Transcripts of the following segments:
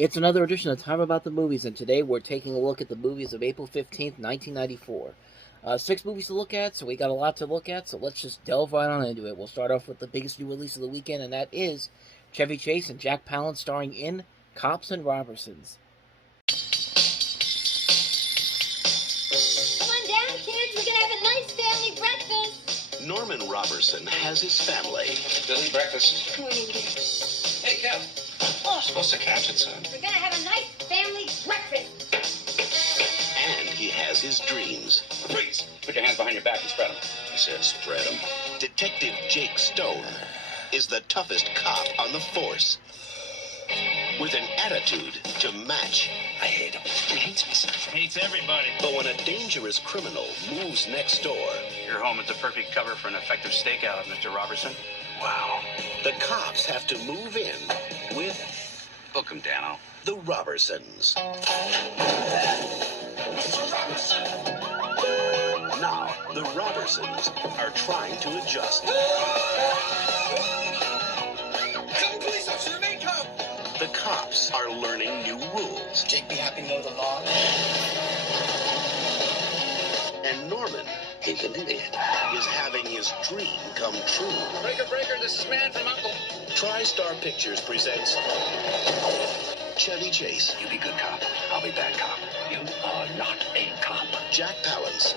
It's another edition of Time About the Movies, and today we're taking a look at the movies of April 15th, 1994. 6 movies to look at, so we got a lot to look at, so let's just delve right on into it. We'll start off with the biggest new release of the weekend, and that is Chevy Chase and Jack Palance starring in Cops and Robbersons. Come on down, kids. We're going to have a nice family breakfast. Norman Robertson has his family. Billy, breakfast. Good morning, dear. Hey, Kev. Oh, I'm supposed to catch it, son. We're going to have a nice family breakfast. And he has his dreams. Freeze! Put your hands behind your back and spread them. I said spread them. Detective Jake Stone is the toughest cop on the force. With an attitude to match. I hate him. He hates me, son. Hates everybody. But when a dangerous criminal moves next door, Your home is a perfect cover for an effective stakeout, Mr. Robertson. Wow. the cops have to move in with Book him, Dano. the Robbersons. Now, the Robbersons are trying to adjust. Come, police officer, they come! The cops are learning new rules. Jake be happy mow the lawn. And Norman, He's an idiot. is having his dream come true. Breaker, breaker, this is Man from Uncle. TriStar Pictures presents Chevy Chase, You be good cop. I'll be bad cop. You are not a cop. Jack Palance,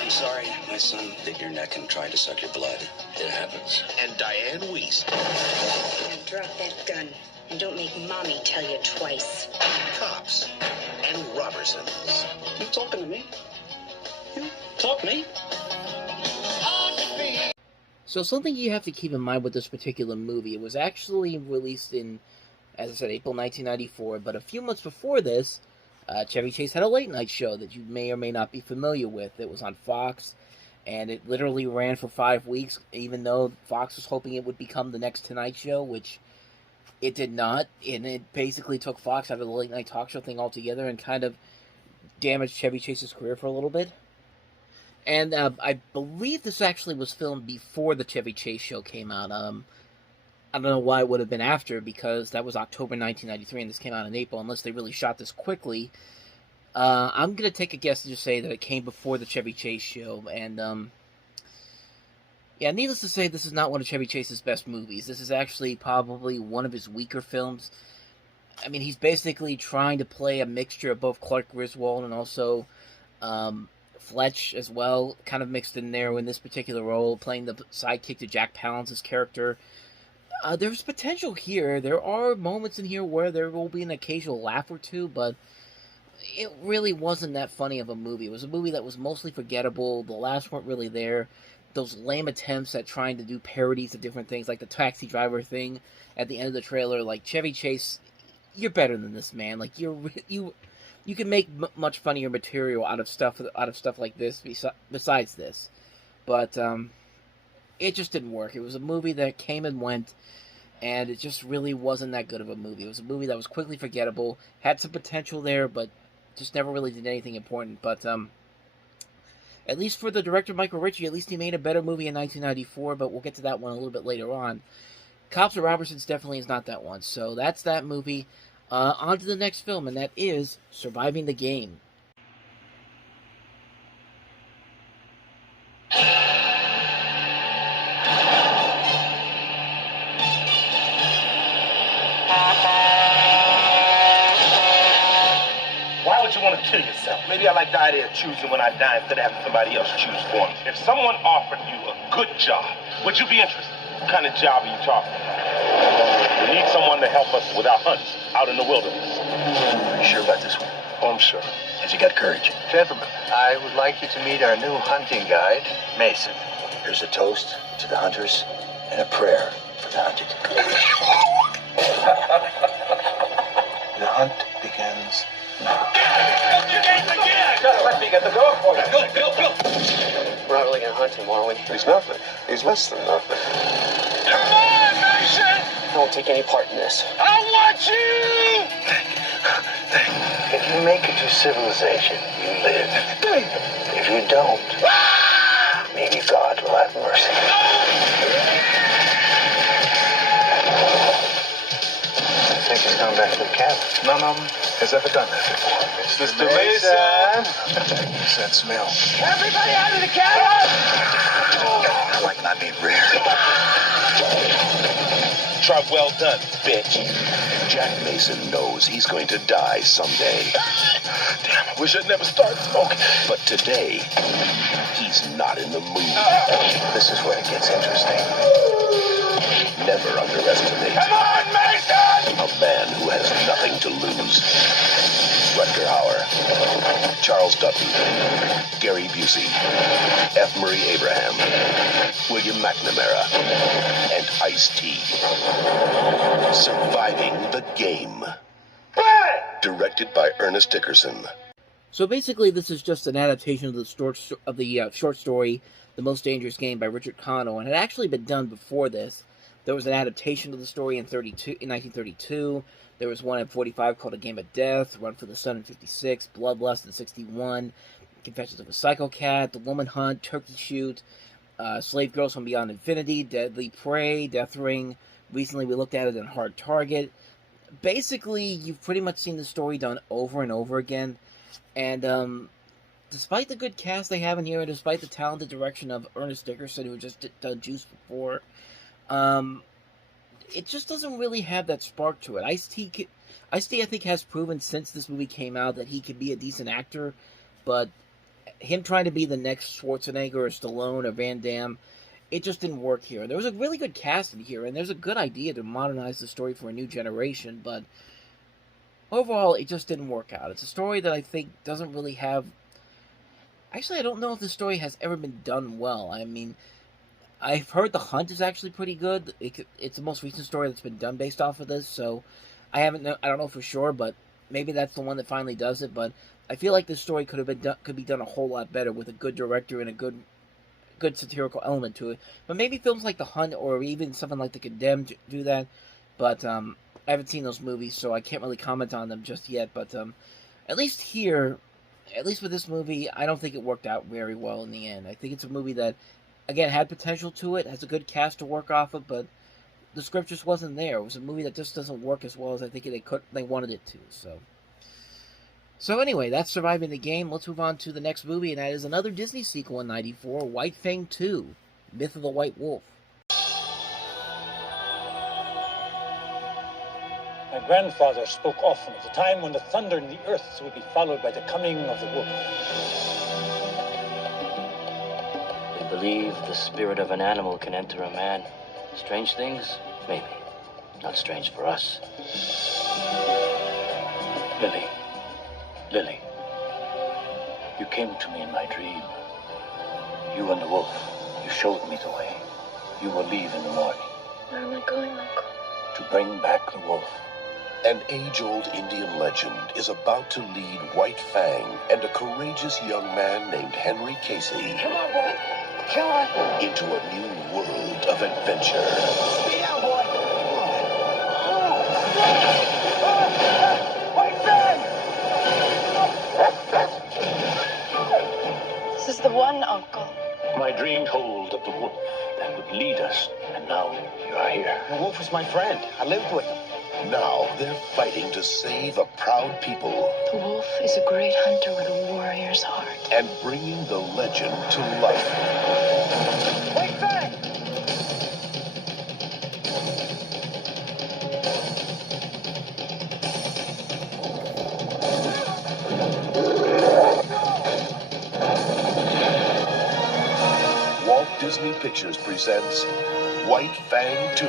I'm sorry, my son bit your neck and tried to suck your blood. It happens. and Diane Wiest. Now drop that gun and don't make mommy tell you twice. Cops and Robbersons. You talking to me? You talk to me? So something you have to keep in mind with this particular movie, it was actually released in, as I said, April 1994, but a few months before this, Chevy Chase had a late night show that you may or may not be familiar with. It was on Fox, and it literally ran for 5 weeks, even though Fox was hoping it would become the next Tonight Show, which it did not, and it basically took Fox out of the late night talk show thing altogether and kind of damaged Chevy Chase's career for a little bit. And I believe this actually was filmed before the Chevy Chase show came out. I don't know why it would have been after, because that was October 1993 and this came out in April, unless they really shot this quickly. I'm going to take a guess and just say that it came before the Chevy Chase show. And, yeah, needless to say, this is not one of Chevy Chase's best movies. This is actually probably one of his weaker films. I mean, he's basically trying to play a mixture of both Clark Griswold and also Fletch as well, kind of mixed in there in this particular role, playing the sidekick to Jack Palance's character. There's potential here. There are moments in here where there will be an occasional laugh or two, but it really wasn't that funny of a movie. It was a movie that was mostly forgettable. The laughs weren't really there. Those lame attempts at trying to do parodies of different things, like the taxi driver thing at the end of the trailer, like, Chevy Chase, you're better than this, man. Like, you can make much funnier material out of stuff like this besides this, but it just didn't work. It was a movie that came and went, and it just really wasn't that good of a movie. It was a movie that was quickly forgettable, had some potential there, but just never really did anything important. But at least for the director Michael Ritchie, at least he made a better movie in 1994. But we'll get to that one a little bit later on. Cops and Robbersons definitely is not that one. So that's that movie. On to the next film, and that is Surviving the Game. Why would you want to kill yourself? Maybe I like the idea of choosing when I die instead of having somebody else choose for me. If someone offered you a good job, would you be interested? What kind of job are you talking about? We need someone to help us with our hunts out in the wilderness. Are you sure about this one? Oh, I'm sure. Has he got courage? Gentlemen, I would like you to meet our new hunting guide, Mason. Here's a toast to the hunters and a prayer for the hunted. The hunt begins now. Let me get the door for you. We're not really going to hunt him, are we? He's nothing. He's less than nothing. Come on, Mason! I won't take any part in this. I want you! If you make it to civilization, you live. If you don't, maybe God will have mercy. She's gone back to the cabin. None of them has ever done that before. Mr. Mason! What's that smell? Everybody out of the cabin! I like not being rare. Try well done, bitch. Jack Mason knows he's going to die someday. Damn, I wish I'd never started smoking. But today, he's not in the mood. This is where it gets interesting. Never underestimate Come on, Mason! a man who has nothing to lose. Rutger Hauer, Charles Dutton, Gary Busey, F. Murray Abraham, William McNamara, and Ice-T. Surviving the Game. Directed by Ernest Dickerson. So basically, this is just an adaptation of the short story, The Most Dangerous Game by Richard Connell, and it had actually been done before this. There was an adaptation of the story in 1932. There was one in 45 called A Game of Death, Run for the Sun in 56, Bloodlust in 61, Confessions of a Psycho Cat, The Woman Hunt, Turkey Shoot, Slave Girls from Beyond Infinity, Deadly Prey, Death Ring. Recently we looked at it in Hard Target. Basically, you've pretty much seen the story done over and over again. And despite the good cast they have in here, and despite the talented direction of Ernest Dickerson, who just done Juice before, it just doesn't really have that spark to it. Ice-T, I think, has proven since this movie came out that he could be a decent actor, but him trying to be the next Schwarzenegger or Stallone or Van Damme, it just didn't work here. There was a really good cast in here, and there's a good idea to modernize the story for a new generation, but overall, it just didn't work out. It's a story that I think doesn't really have... Actually, I don't know if the story has ever been done well. I mean, I've heard The Hunt is actually pretty good. It's the most recent story that's been done based off of this, so I don't know for sure, but maybe that's the one that finally does it. But I feel like this story could be done a whole lot better with a good director and a good satirical element to it. But maybe films like The Hunt or even something like The Condemned do that. But I haven't seen those movies, so I can't really comment on them just yet. But at least here, at least with this movie, I don't think it worked out very well in the end. I think it's a movie that, again, had potential to it, has a good cast to work off of, but the script just wasn't there. It was a movie that just doesn't work as well as I think they wanted it to. So anyway, that's Surviving the Game. Let's move on to the next movie, and that is another Disney sequel in '94, White Fang 2, Myth of the White Wolf. My grandfather spoke often of the time when the thunder in the earth would be followed by the coming of the wolf. We believe the spirit of an animal can enter a man. Strange things? Maybe. Not strange for us. Lily, you came to me in my dream. You and the wolf, you showed me the way. You will leave in the morning. Where am I going, Uncle? To bring back the wolf. An age-old Indian legend is about to lead White Fang and a courageous young man named Henry Casey Come on, boy. Come on. into a new world of adventure. Speed out, boy. White Fang! This is the one, Uncle. My dream told of the wolf that would lead us, and now you are here. The wolf was my friend. I lived with him. Now they're fighting to save a proud people The wolf is a great hunter with a warrior's heart. and bringing the legend to life. White Fang! Walt Disney Pictures presents White Fang 2,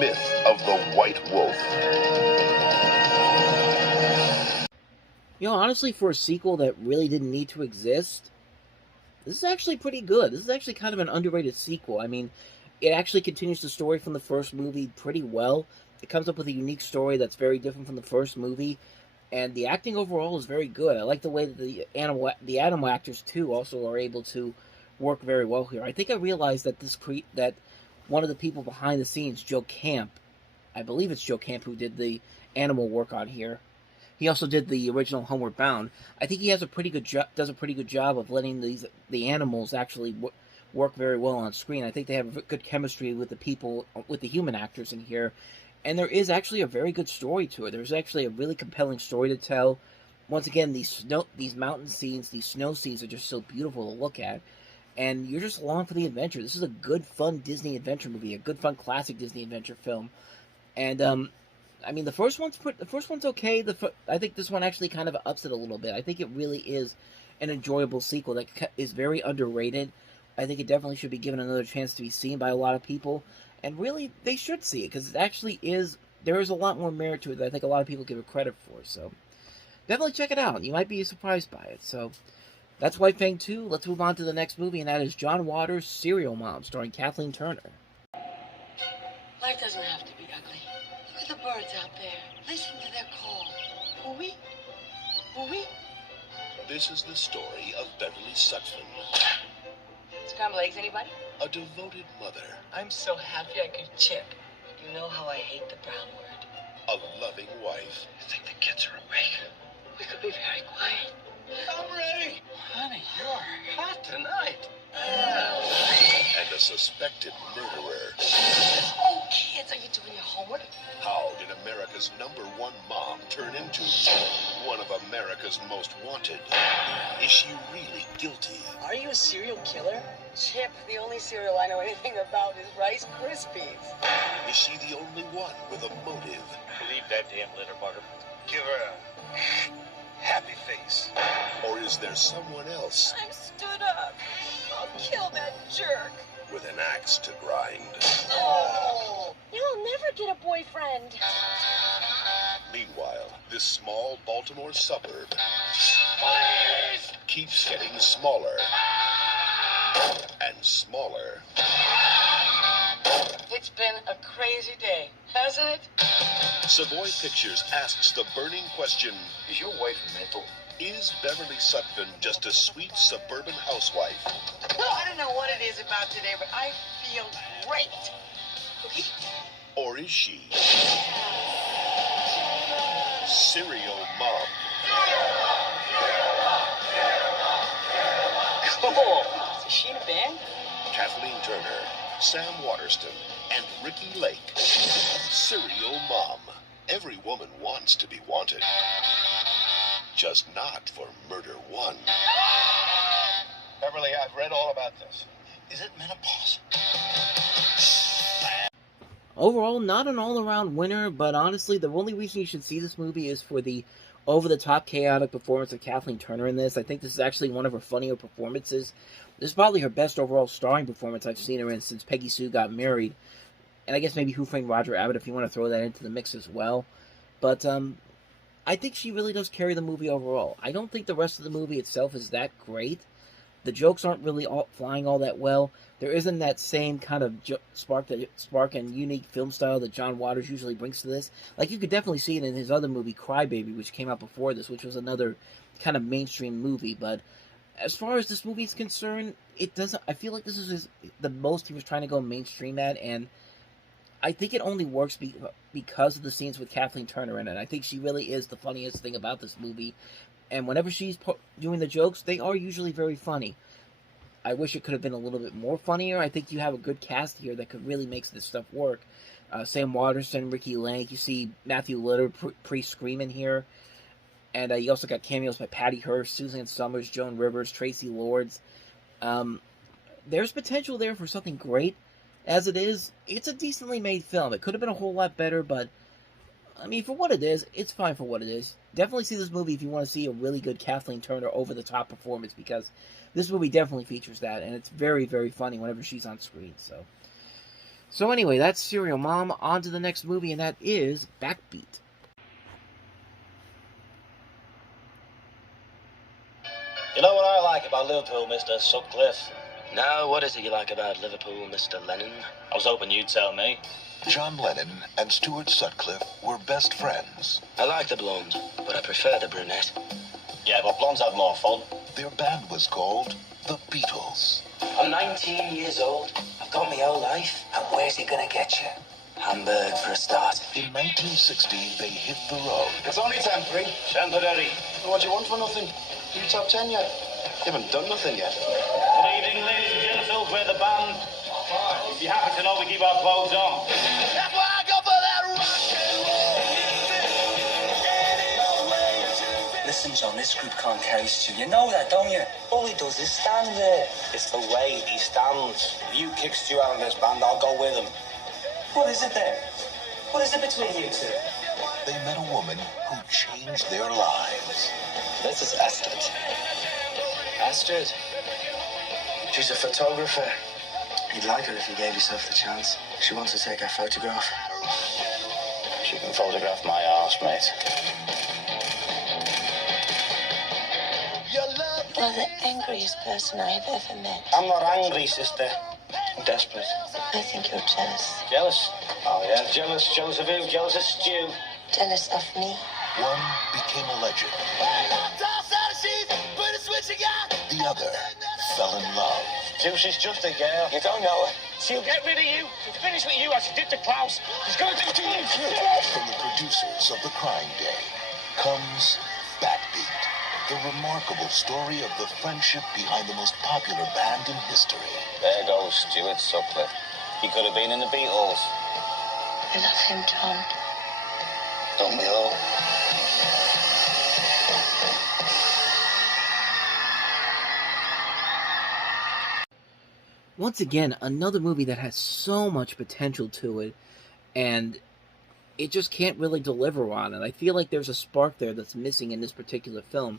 Myth of the White Wolf. You know, honestly, for a sequel that really didn't need to exist, this is actually pretty good. This is actually kind of an underrated sequel. I mean, it actually continues the story from the first movie pretty well. It comes up with a unique story that's very different from the first movie, and the acting overall is very good. I like the way that the animal actors, too, also are able to work very well here. I think I realized that that one of the people behind the scenes, Joe Camp, I believe it's Joe Camp who did the animal work on here. He also did the original Homeward Bound. I think he has does a pretty good job of letting the animals actually work very well on screen. I think they have good chemistry with the human actors in here, And there is actually a very good story to it. There's actually a really compelling story to tell. Once again, these mountain scenes, these snow scenes are just so beautiful to look at. And you're just along for the adventure. This is a good, fun Disney adventure movie, a good, fun, classic Disney adventure film. And, I mean, the first one's okay. I think this one actually kind of ups it a little bit. I think it really is an enjoyable sequel that is very underrated. I think it definitely should be given another chance to be seen by a lot of people. And really, they should see it, because it actually is, there is a lot more merit to it than I think a lot of people give it credit for. So, definitely check it out. You might be surprised by it. So, that's White Fang 2. Let's move on to the next movie, and that is John Waters' Serial Mom, starring Kathleen Turner. Life doesn't have to be ugly. Look at the birds out there. Listen to their call. Woo-wee. Woo-wee. This is the story of Beverly Sutphin, Scrambled eggs, anybody? a devoted mother, I'm so happy I could chip. You know how I hate the brown word. a loving wife, I think the kids are awake. We could be very quiet. I'm ready. Honey, you're hot tonight. and a suspected murderer. Oh, kids, are you doing your homework? How did America's #1 mom turn into one of America's most wanted? Is she really guilty? Are you a serial killer? Chip, the only cereal I know anything about is Rice Krispies. Is she the only one with a motive? Believe that damn litter bugger. Give her a happy face. Or is there someone else I'm stood up. I'll kill that jerk. with an axe to grind? Oh! You'll never get a boyfriend. Meanwhile, this small Baltimore suburb keeps getting smaller and smaller. It's been a crazy day, hasn't it? Savoy Pictures asks the burning question, Is your wife mental? is Beverly Sutphin just a sweet suburban housewife? I don't know what it is about today, but I feel great. Okay? Or is she serial mom? Cool. Is she in a band? Kathleen Turner, Sam Waterston, and Ricky Lake. Serial mom. Every woman wants to be wanted. Just not for murder one. Beverly, I've read all about this. Is it menopause? Overall, not an all-around winner, but honestly, the only reason you should see this movie is for the over-the-top chaotic performance of Kathleen Turner in this. I think this is actually one of her funnier performances. This is probably her best overall starring performance I've seen her in since Peggy Sue got married. And I guess maybe Who Framed Roger Rabbit if you want to throw that into the mix as well. But, I think she really does carry the movie overall. I don't think the rest of the movie itself is that great. The jokes aren't really flying all that well. There isn't that same kind of spark and unique film style that John Waters usually brings to this. Like, you could definitely see it in his other movie, Crybaby, which came out before this, which was another kind of mainstream movie. But as far as this movie is concerned, it doesn't. I feel like this is the most he was trying to go mainstream at, and I think it only works because of the scenes with Kathleen Turner in it. I think she really is the funniest thing about this movie. And whenever she's doing the jokes, they are usually very funny. I wish it could have been a little bit more funnier. I think you have a good cast here that could really make this stuff work. Sam Waterston, Ricky Lake. You see Matthew Lillard pre-screaming here. And you also got cameos by Patty Hearst, Suzanne Summers, Joan Rivers, Tracy Lords. There's potential there for something great. As it is, it's a decently made film. It could have been a whole lot better, but I mean, for what it is, it's fine for what it is. Definitely see this movie if you want to see a really good Kathleen Turner over-the-top performance, because this movie definitely features that, and it's very, very funny whenever she's on screen. So anyway, that's Serial Mom. On to the next movie, and that is Backbeat. You know what I like about Liverpool, Mr. Sutcliffe? Now, what is it you like about Liverpool, Mr. Lennon? I was hoping you'd tell me. John Lennon and Stuart Sutcliffe were best friends. I like the blonde, but I prefer the brunette. Yeah, but blondes have more fun. Their band was called The Beatles. I'm 19 years old. I've got my whole life. And where's he gonna get you? Hamburg for a start. In 1960, they hit the road. It's only temporary. Temporary. What do you want for nothing? You top 10 yet? You haven't done nothing yet. Good evening, ladies and gentlemen. We're the band. You'd be happy to know we keep our clothes on. That's why I go for that rock. lessons on, this group can't carry Stu. You know that, don't you? All he does is stand there. It's the way he stands. If you kick Stu out of this band, I'll go with him. What is it then? What is it between you two? They met a woman who changed their lives. This is Astrid. Astrid. She's a photographer. You'd like her if you gave yourself the chance. She wants to take our photograph. She can photograph my arse, mate. You are the angriest person I have ever met. I'm not angry, sister. I'm desperate. I think you're jealous. Jealous? Oh, yeah, jealous. Jealous of who? Jealous of Stu. Jealous of me. One became a legend. The other fell in love. Stu, she's just a girl. You don't know her. She'll get rid of you. She'll finish with you as she did to Klaus. She's going to do it to you. From the producers of The Crying Day comes Backbeat, the remarkable story of the friendship behind the most popular band in history. There goes Stuart Sutcliffe. He could have been in the Beatles. I love him, John. Don't we all? Once again, another movie that has so much potential to it, and it just can't really deliver on it. I feel like there's a spark there that's missing in this particular film,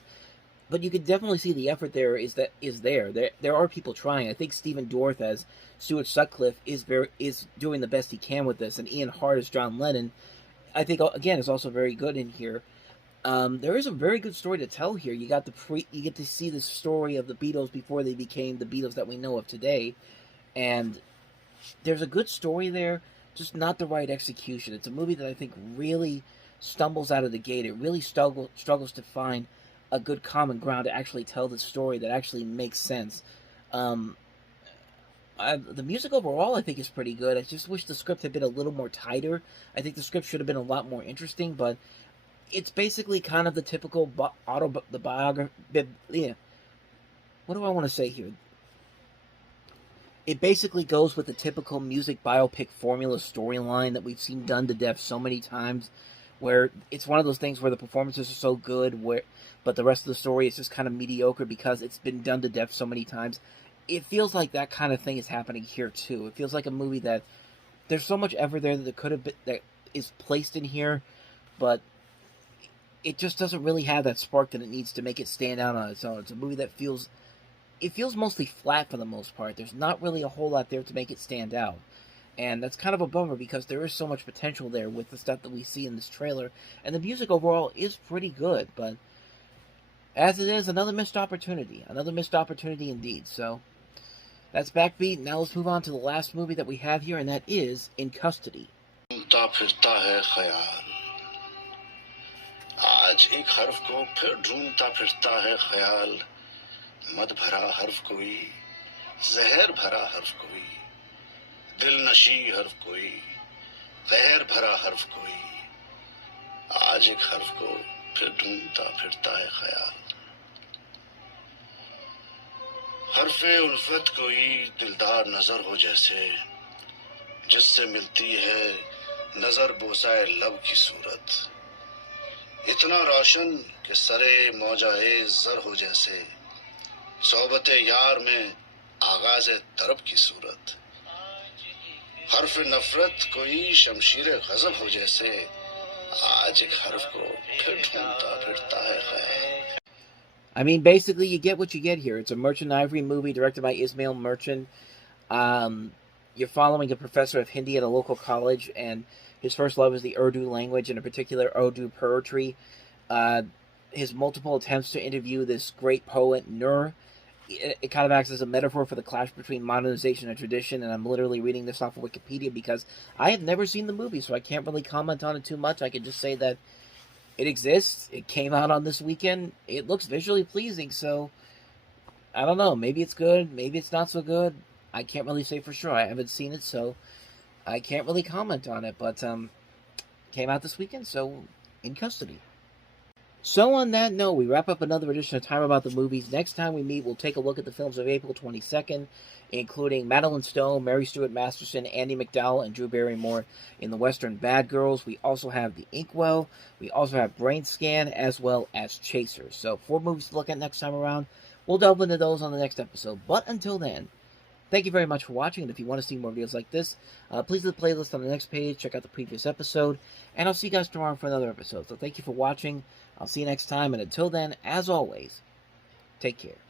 but you could definitely see the effort there is there. There are people trying. I think Stephen Dorff as Stuart Sutcliffe is doing the best he can with this, and Ian Hart as John Lennon, I think again is also very good in here. There is a very good story to tell here. You get to see the story of the Beatles before they became the Beatles that we know of today, and there's a good story there, just not the right execution. It's a movie that I think really stumbles out of the gate. It really struggles to find a good common ground to actually tell the story that actually makes sense. The music overall, I think, is pretty good. I just wish the script had been a little more tighter. I think the script should have been a lot more interesting, but it's basically kind of the typical biography. Yeah. What do I want to say here? It basically goes with the typical music biopic formula storyline that we've seen done to death so many times, where it's one of those things where the performances are so good, but the rest of the story is just kind of mediocre because it's been done to death so many times. It feels like that kind of thing is happening here too. It feels like a movie that there's so much effort there that could have been, that is placed in here, but it just doesn't really have that spark that it needs to make it stand out on its own. It's a movie that feels mostly flat for the most part. There's not really a whole lot there to make it stand out. And that's kind of a bummer because there is so much potential there with the stuff that we see in this trailer. And the music overall is pretty good, but as it is, another missed opportunity. Another missed opportunity indeed. So that's Backbeat. Now let's move on to the last movie that we have here, and that is In Custody. आज एक हर्फ को फिर ढूंढता फिरता है ख्याल मद भरा हर्फ कोई जहर भरा हर्फ कोई दिल नशी हर्फ कोई जहर भरा हर्फ कोई आज एक हर्फ को फिर ढूंढता फिरता है ख्याल हर्फे उल्फत कोई दिलदार नजर हो जैसे जिससे मिलती है नजर बोसाए लब की सूरत इतना रोशन कि सरे मौजाए जर हो जैसे सोबत यार में आगाज तरब की सूरत हर्फ नफरत कोई शमशीर गजब हो जैसे आज एक हर्फ को फिर ढूंढता फिरता है ख्याल. I mean, basically, you get what you get here. It's a Merchant Ivory movie directed by Ismail Merchant. You're following a professor of Hindi at a local college, and his first love is the Urdu language, and in particular, Urdu poetry. His multiple attempts to interview this great poet, Nur, it kind of acts as a metaphor for the clash between modernization and tradition, and I'm literally reading this off of Wikipedia because I have never seen the movie, so I can't really comment on it too much. I can just say that it exists. It came out on this weekend. It looks visually pleasing, so I don't know. Maybe it's good. Maybe it's not so good. I can't really say for sure. I haven't seen it, so I can't really comment on it. But came out this weekend, so In Custody. So on that note, we wrap up another edition of Time About the Movies. Next time we meet, we'll take a look at the films of April 22nd, including Madeline Stowe, Mary Stuart Masterson, Andie MacDowell, and Drew Barrymore in the Western Bad Girls. We also have The Inkwell. We also have Brain Scan, as well as Chasers. So 4 movies to look at next time around. We'll delve into those on the next episode. But until then, thank you very much for watching, and if you want to see more videos like this, please look at the playlist on the next page, check out the previous episode, and I'll see you guys tomorrow for another episode. So thank you for watching, I'll see you next time, and until then, as always, take care.